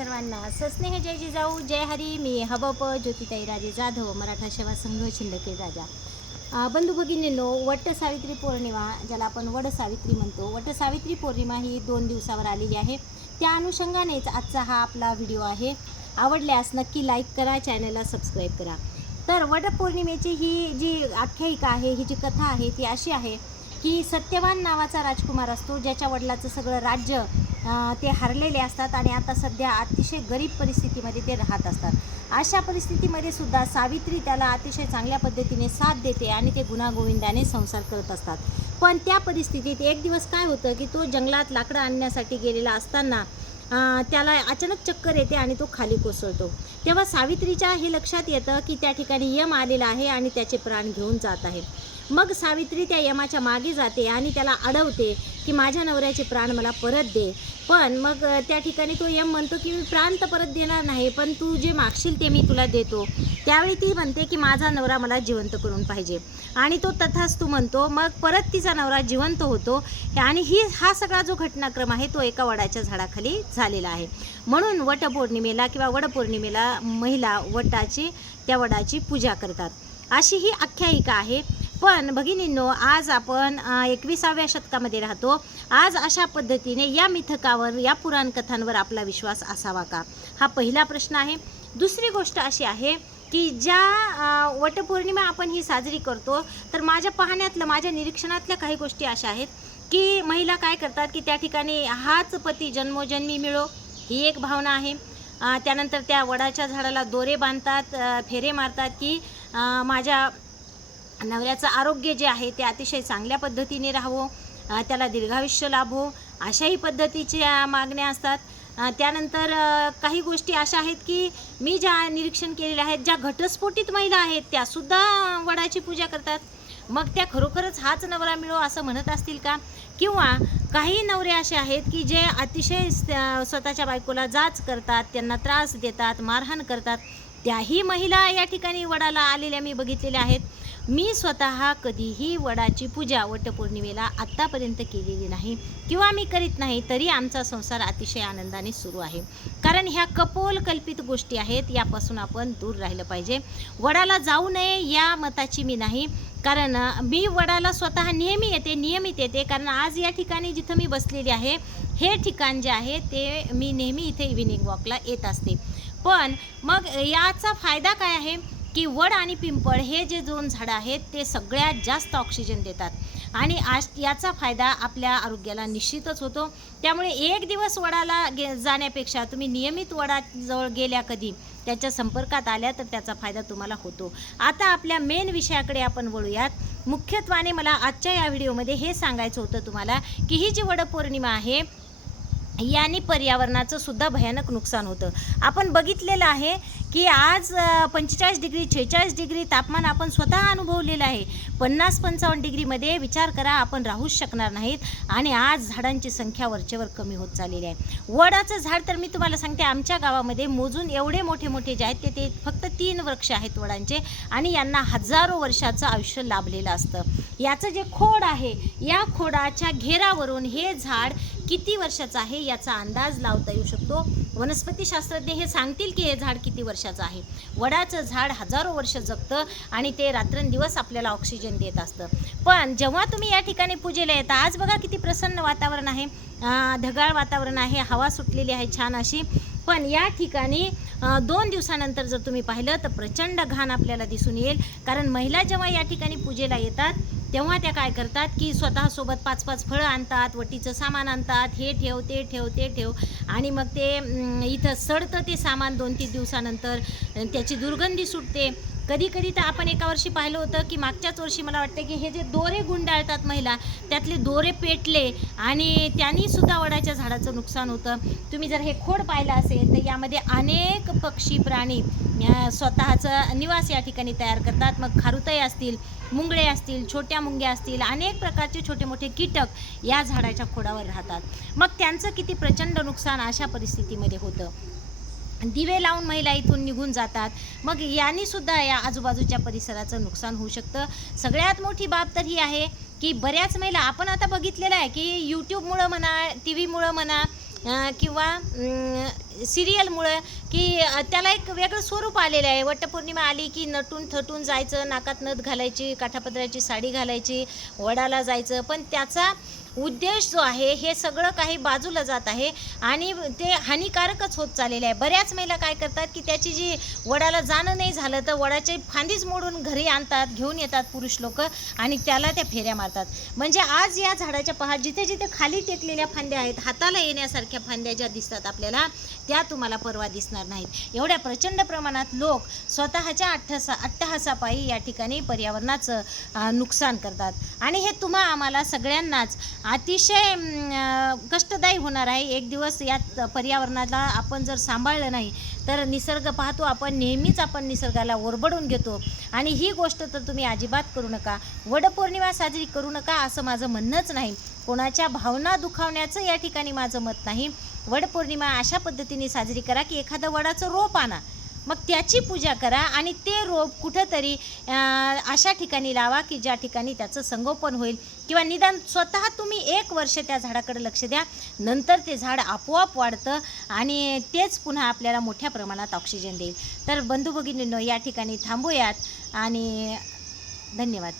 सर्वांना सस्नेह जय जिजाऊ जय हरी मी हबप ज्योतिताई राजे जाधव मराठा सेवा संघ शिंदखेड राजा. बंधू भगिनींनो वट सावित्री पौर्णिमा ज्याला आपण वड सावित्री म्हणतो वट सावित्री पौर्णिमा ही दोन दिवसावर आलेली आहे. त्या अनुषंगानेच आजचा हा आपला व्हिडिओ आहे. आवडल्यास नक्की लाईक करा चॅनलला सबस्क्राईब करा. तर वटपौर्णिमेची ही जी आख्यायिका आहे ही जी कथा आहे ती अशी आहे की सत्यवान नावाचा राजकुमार असतो ज्याच्या वडिलाचं सगळं राज्य ते हरलेले असतात आणि आता सध्या अतिशय गरीब परिस्थितीमध्ये ते राहत असतात. अशा परिस्थितीमध्ये सुद्धा सावित्री त्याला अतिशय चांगल्या पद्धतीने साथ देते आणि ते गुणागोविंदाने संसार करत असतात. पण त्या परिस्थितीत एक दिवस काय होतं की तो जंगलात लाकडं आणण्यासाठी गेलेला असताना त्याला अचानक चक्कर येते आणि तो खाली कोसळतो. तेव्हा सावित्रीच्या हे लक्षात येतं की त्या ठिकाणी यम आलेला आहे आणि त्याचे प्राण घेऊन जात आहे. मग सावित्री त्या यमाच्या मागे जाते आणि त्याला अडवते की माझ्या नवऱ्याचे प्राण मला परत दे. पण मग त्या ठिकाणी तो यम म्हणतो की मी प्राण तर परत देणार नाही पण तू जे मागशील ते मी तुला देतो. त्यावेळी ती म्हणते की माझा नवरा मला जिवंत करून पाहिजे. आणि तो तथाच तू म्हणतो मग परत तिचा नवरा जिवंत होतो. आणि ही हा सगळा जो घटनाक्रम आहे तो एका वडाच्या झाडाखाली झालेला आहे. म्हणून वटपौर्णिमेला किंवा वडपौर्णिमेला महिला वटाची त्या वडाची पूजा करतात. अशी ही आख्यायिका आहे. पण भगिनींनो आज आपण एकविसाव्या शतकामध्ये राहतो. आज अशा पद्धतीने या मिथकावर या पुराण कथांवर आपला विश्वास असावा का? हा पहिला प्रश्न आहे. दुसरी गोष्ट अशी आहे की ज्या वटपौर्णिमा आपण ही साजरी करतो तर माझ्या पाहण्यातलं माझ्या निरीक्षणातल्या काही गोष्टी अशा आहेत की महिला काय करतात की त्या ठिकाणी हाच पती जन्मोजन्मी मिळो ही एक भावना आहे. त्यानंतर त्या वडाच्या झाडाला दोरे बांधतात फेरे मारतात की माझ्या नवऱ्याचं आरोग्य जे आहे ते अतिशय चांगल्या पद्धतीने राहावं त्याला दीर्घायुष्य लाभो अशाही पद्धतीच्या मागण्या असतात. त्यानंतर काही गोष्टी अशा आहेत की मी ज्या निरीक्षण केलेल्या आहेत ज्या घटस्फोटित महिला आहेत त्यासुद्धा वडाची पूजा करतात. मग त्या खरोखरच हाच नवरा मिळो असं म्हणत असतील का? किंवा काही नवरे असे आहेत की जे अतिशय स्वतःच्या बायकोला जाच करतात त्यांना त्रास देतात मारहाण करतात. त्याही महिला या ठिकाणी वडाला आलेल्या मी बघितलेल्या आहेत. मी स्वतः कधीही वडाची पूजा वटपौर्णिमेला आत्तापर्यंत केलेली नाही किंवा मी करीत नाही तरी आमचा संसार अतिशय आनंदाने सुरू आहे. कारण ह्या कपोल कल्पित गोष्टी आहेत यापासून आपण दूर राहिलं पाहिजे. वडाला जाऊ नये या मताची मी नाही. कारण मी वडाला स्वतः नेहमी येते नियमित येते. कारण आज या ठिकाणी जिथं मी बसलेली आहे हे ठिकाण जे आहे ते मी नेहमी इथे इव्हिनिंग वॉकला येत असते. पण मग याचा फायदा काय आहे? की वड आणि पिंपळ हे जे दोन झाडं आहेत ते सगळ्यात जास्त ऑक्सिजन देतात. आणि आज याचा फायदा आपल्या आरोग्याला निश्चितच होतो. त्यामुळे एक दिवस वडाला गे जाण्यापेक्षा तुम्ही नियमित वडाजवळ गेल्या कधी त्याच्या संपर्कात आल्या तर त्याचा फायदा तुम्हाला होतो. आता आपल्या मेन विषयाकडे आपण वळूयात. मुख्यत्वाने मला आजच्या या व्हिडिओमध्ये हे सांगायचं होतं तुम्हाला की ही जी वडपौर्णिमा आहे याने पर्यावरणाचं सुद्धा भयानक नुकसान होतं. आपण बघितलेलं आहे की आज पंचेचाळीस डिग्री छेचाळीस डिग्री तापमान आपण स्वतः अनुभवलेलं आहे. पन्नास पंचावन्न डिग्रीमध्ये विचार करा आपण राहूच शकणार नाहीत आणि आज झाडांची संख्या वरचेवर कमी होत चाललेली आहे. वडाचं झाड तर मी तुम्हाला सांगते आमच्या गावामध्ये मोजून एवढे मोठे मोठे जे आहेत ते ते फक्त तीन वृक्ष आहेत वडांचे आणि यांना हजारो वर्षाचं आयुष्य लाभलेलं असतं. याचं जे खोड आहे या खोडाच्या घेरावरून हे झाड किती वर्षाचं आहे याचा अंदाज लावता येऊ शकतो. वनस्पतीशास्त्रज्ञ हे सांगतील की हे झाड किती वर्षाचं आहे. वडाचं झाड हजारो वर्ष जगतं आणि ते रात्रंदिवस आपल्याला ऑक्सिजन देत असतं. पण जेव्हा तुम्ही या ठिकाणी पूजेला येता आज बघा किती प्रसन्न वातावरण आहे. ढगाळ वातावरण आहे हवा सुटलेली आहे छान अशी. पण या ठिकाणी दोन दिवसानंतर जर तुम्ही पाहिलं तर प्रचंड घाण आपल्याला दिसून येईल. कारण महिला जेव्हा या ठिकाणी पूजेला येतात तेव्हा त्या काय करतात की स्वतःसोबत पाच पाच फळं आणतात वटीचं सामान आणतात हे ठेव ते ठेव ते ठेव. आणि मग ते इथं सडतं ते सामान दोन तीन दिवसानंतर त्याची दुर्गंधी सुटते. कधी कधी तर आपण एका वर्षी पाहिलं होतं की मागच्याच वर्षी मला वाटतं की हे जे दोरे गुंडाळतात महिला त्यातले दोरे पेटले आणि त्यांनी सुद्धा वडाच्या झाडाचं नुकसान होतं. तुम्ही जर हे खोड पाहिलं असेल तर यामध्ये अनेक पक्षी प्राणी स्वतःचं निवास या ठिकाणी तयार करतात. मग खारुताई असतील मुंगळे असतील छोट्या मुंग्या असतील अनेक प्रकारचे छोटे मोठे कीटक या झाडाच्या खोडावर राहतात. मग त्यांचं किती प्रचंड नुकसान अशा परिस्थितीमध्ये होतं? दिवे लावून महिला इथून निघून जातात. मग यांनी सुद्धा या आजूबाजूच्या परिसराचं नुकसान होऊ शकतं. सगळ्यात मोठी बाब तर ही आहे की बऱ्याच महिला आपण आता बघितलेलं आहे की यूट्यूबमुळं म्हणा टी व्हीमुळं म्हणा किंवा सिरियलमुळं की त्याला एक वेगळं स्वरूप आलेलं आहे. वटपौर्णिमा आली की नटून थटून जायचं नाकात नथ घालायची काठापदराची साडी घालायची वडाला जायचं. पण त्याचा उद्देश जो आहे हे सगळं काही बाजूला जात आहे आणि ते हानिकारकच होत चाललेलं आहे. बऱ्याच महिला काय करतात की त्याची जी वडाला जाणं नाही झालं तर वडाची फांदीच मोडून घरी आणतात घेऊन येतात पुरुष लोक आणि त्याला त्या फेऱ्या मारतात. म्हणजे आज या झाडाच्या पहा जिथे जिथे खाली टेकलेल्या फांद्या आहेत हाताला येण्यासारख्या फांद्या ज्या दिसतात आपल्याला त्या तुम्हाला परवा दिसणार नाहीत. एवढ्या प्रचंड प्रमाणात लोक स्वतःच्या अठ्ठसा अट्टहासापायी या ठिकाणी पर्यावरणाचं नुकसान करतात. आणि हे तुम्हा आम्हाला सगळ्यांनाच अतिशय कष्टदायी होणार आहे. एक दिवस यात पर्यावरणाला आपण जर सांभाळलं नाही तर निसर्ग पाहतो आपण नेहमीच आपण निसर्गाला ओरबडून घेतो. आणि ही गोष्ट तर तुम्ही अजिबात करू नका. वडपौर्णिमा साजरी करू नका असं माझं म्हणणंच नाही. कोणाच्या भावना दुखावण्याचं या ठिकाणी माझं मत नाही. वडपौर्णिमा अशा पद्धतीने साजरी करा की एखादं वडाचं रोप आणा. मग त्याची पूजा करा आणि ते रोप कुठंतरी अशा ठिकाणी लावा की ज्या ठिकाणी त्याचं संगोपन होईल. किंवा निदान स्वतः तुम्ही एक वर्ष त्या झाडाकडे लक्ष द्या. नंतर ते झाड आपोआप वाढतं आणि तेच पुन्हा आपल्याला मोठ्या प्रमाणात ऑक्सिजन देईल. तर बंधू भगिनींनो या ठिकाणी थांबूयात आणि धन्यवाद.